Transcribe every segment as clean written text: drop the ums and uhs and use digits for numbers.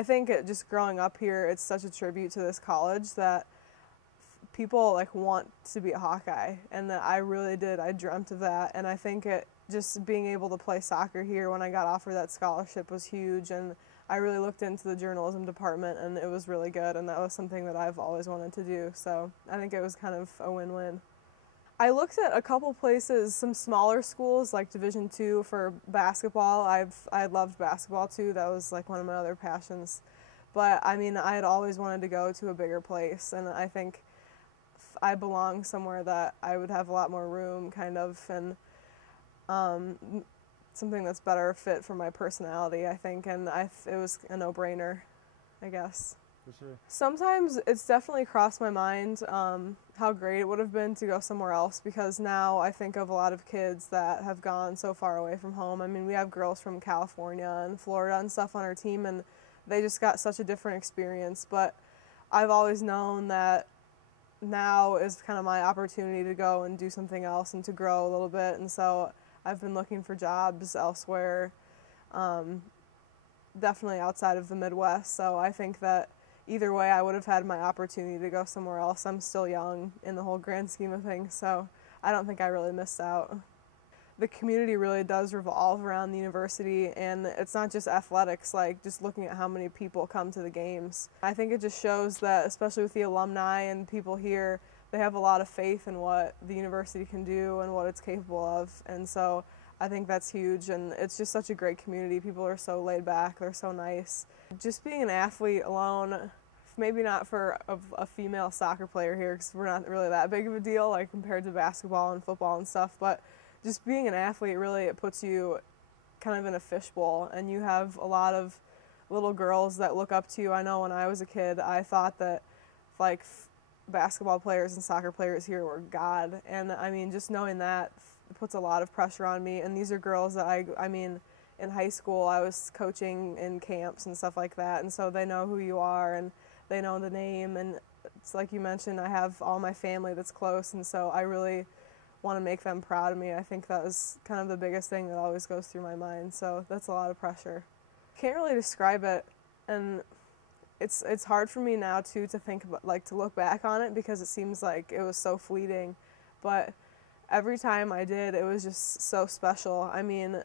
I think just growing up here, it's such a tribute to this college that people like want to be a Hawkeye, and that I really did. I dreamt of that, and I think just being able to play soccer here when I got offered that scholarship was huge, and I really looked into the journalism department, and it was really good, and that was something that I've always wanted to do, so I think it was kind of a win-win. I looked at a couple places, some smaller schools like Division II for basketball. I loved basketball too. That was like one of my other passions. But I mean, I had always wanted to go to a bigger place, and I think I belong somewhere that I would have a lot more room, kind of, and something that's better fit for my personality, I think, and it was a no-brainer, I guess. For sure. Sometimes it's definitely crossed my mind how great it would have been to go somewhere else, because now I think of a lot of kids that have gone so far away from home. I mean, we have girls from California and Florida and stuff on our team, and they just got such a different experience. But I've always known that now is kind of my opportunity to go and do something else and to grow a little bit, and so I've been looking for jobs elsewhere, definitely outside of the Midwest. So I think that either way, I would have had my opportunity to go somewhere else. I'm still young in the whole grand scheme of things, so I don't think I really missed out. The community really does revolve around the university, and it's not just athletics, like just looking at how many people come to the games. I think it just shows that, especially with the alumni and people here, they have a lot of faith in what the university can do and what it's capable of, and so I think that's huge, and it's just such a great community. People are so laid back, they're so nice. Just being an athlete alone, maybe not for a female soccer player here, because we're not really that big of a deal, like compared to basketball and football and stuff, but just being an athlete, really, it puts you kind of in a fishbowl, and you have a lot of little girls that look up to you. I know when I was a kid, I thought that like basketball players and soccer players here were God, and I mean, just knowing that puts a lot of pressure on me. And these are girls that I mean, in high school I was coaching in camps and stuff like that, and so they know who you are and they know the name, and it's like you mentioned, I have all my family that's close, and so I really want to make them proud of me. I think that was kind of the biggest thing that always goes through my mind, so that's a lot of pressure. Can't really describe it, and it's hard for me now too to think about, like, to look back on it, because it seems like it was so fleeting, but every time I did, it was just so special. I mean,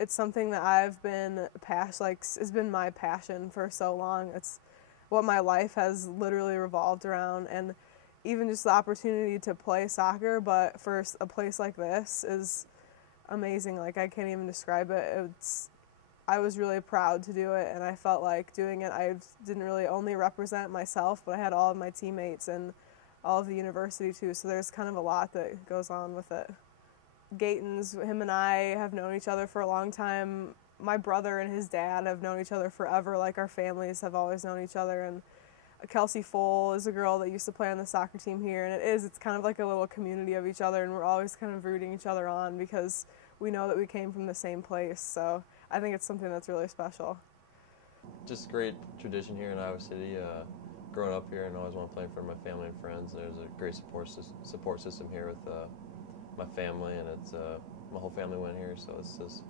it's something that I've been it's been my passion for so long. It's what my life has literally revolved around, and even just the opportunity to play soccer, but for a place like this, is amazing. Like, I can't even describe it. I was really proud to do it, and I felt like doing it, I didn't really only represent myself, but I had all of my teammates and all of the university too, so there's kind of a lot that goes on with it. Gatens, him and I have known each other for a long time. My brother and his dad have known each other forever, like our families have always known each other, and Kelsey Foll is a girl that used to play on the soccer team here, and it's kind of like a little community of each other, and we're always kind of rooting each other on because we know that we came from the same place, so I think it's something that's really special. Just great tradition here in Iowa City. Growing up here and always want to play for my family and friends. There's a great support system here with my family, and it's my whole family went here, so it's just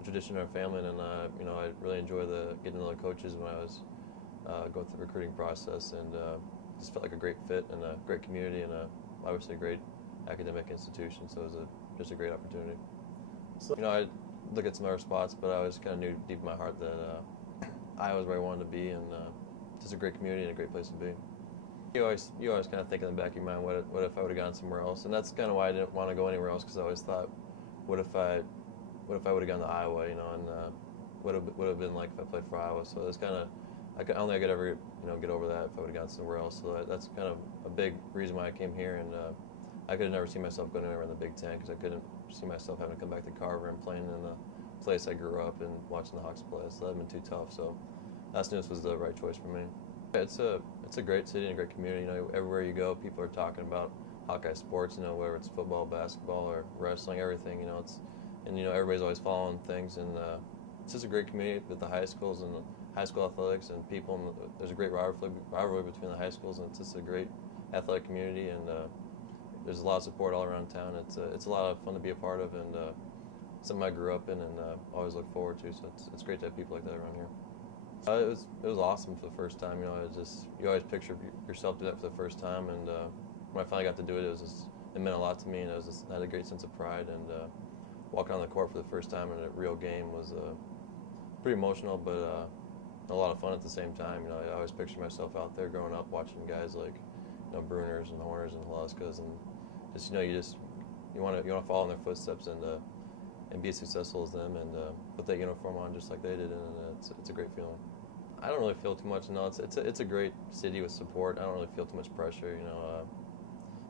a tradition in our family. And you know, I really enjoy getting to know the coaches when I was going through the recruiting process, and just felt like a great fit and a great community, and obviously a great academic institution. So it was just a great opportunity. So, you know, I look at some other spots, but I always kind of knew deep in my heart that Iowa was where I wanted to be, and just a great community and a great place to be. You always kind of think in the back of your mind, what if I would have gone somewhere else? And that's kind of why I didn't want to go anywhere else, because I always thought, what if I would have gone to Iowa, you know, and what would have been like if I played for Iowa? So it's kind of, I don't think I could ever, you know, get over that if I would have gone somewhere else. So that's kind of a big reason why I came here, and I could have never seen myself going anywhere in the Big Ten, because I couldn't see myself having to come back to Carver and playing in the place I grew up and watching the Hawks play. So that would have been too tough. So I knew this was the right choice for me. It's a great city and a great community. You know, everywhere you go, people are talking about Hawkeye sports. You know, whether it's football, basketball, or wrestling, everything. You know, and you know, everybody's always following things, and it's just a great community with the high schools and the high school athletics and people. And there's a great rivalry between the high schools, and it's just a great athletic community. And there's a lot of support all around town. It's a lot of fun to be a part of, and something I grew up in and always look forward to. So it's great to have people like that around here. It was awesome for the first time. You know, you always picture yourself doing that for the first time, and when I finally got to do it, it meant a lot to me, and I had a great sense of pride. And walking on the court for the first time in a real game was pretty emotional, but a lot of fun at the same time. You know, I always picture myself out there growing up watching guys like, you know, Bruners and Horners and Haluskas, and just, you know, you want to follow in their footsteps and be as successful as them, and put that uniform on just like they did, and it's a great feeling. I don't really feel too much. No, it's a great city with support. I don't really feel too much pressure. You know,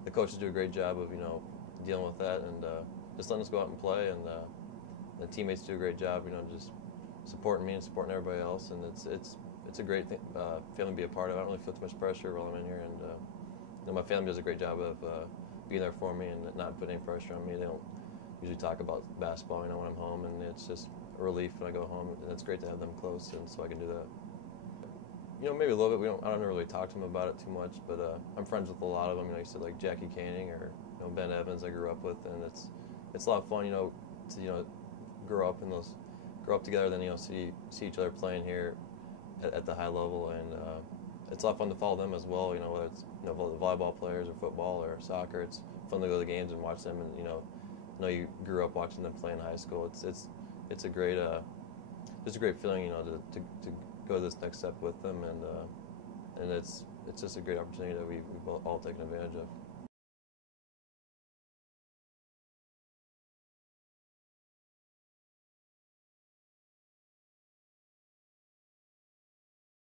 the coaches do a great job of, you know, dealing with that, and just letting us go out and play, and the teammates do a great job, you know, just supporting me and supporting everybody else, and it's a great feeling to be a part of. I don't really feel too much pressure while I'm in here, and you know, my family does a great job of being there for me and not putting any pressure on me. They don't usually talk about basketball, you know, when I'm home, and it's just a relief when I go home, and it's great to have them close, and so I can do that. You know, maybe a little bit. I don't really talk to them about it too much, but I'm friends with a lot of them. You know, you said like Jackie Kaeding or, you know, Ben Evans I grew up with, and it's a lot of fun, you know, to grow up together, then, you know, see each other playing here at the high level, and it's a lot of fun to follow them as well. You know, whether it's, you know, volleyball players or football or soccer, it's fun to go to the games and watch them, and you know you grew up watching them play in high school. It's a great feeling, you know, to go this next step with them, and it's just a great opportunity that we've all taken advantage of.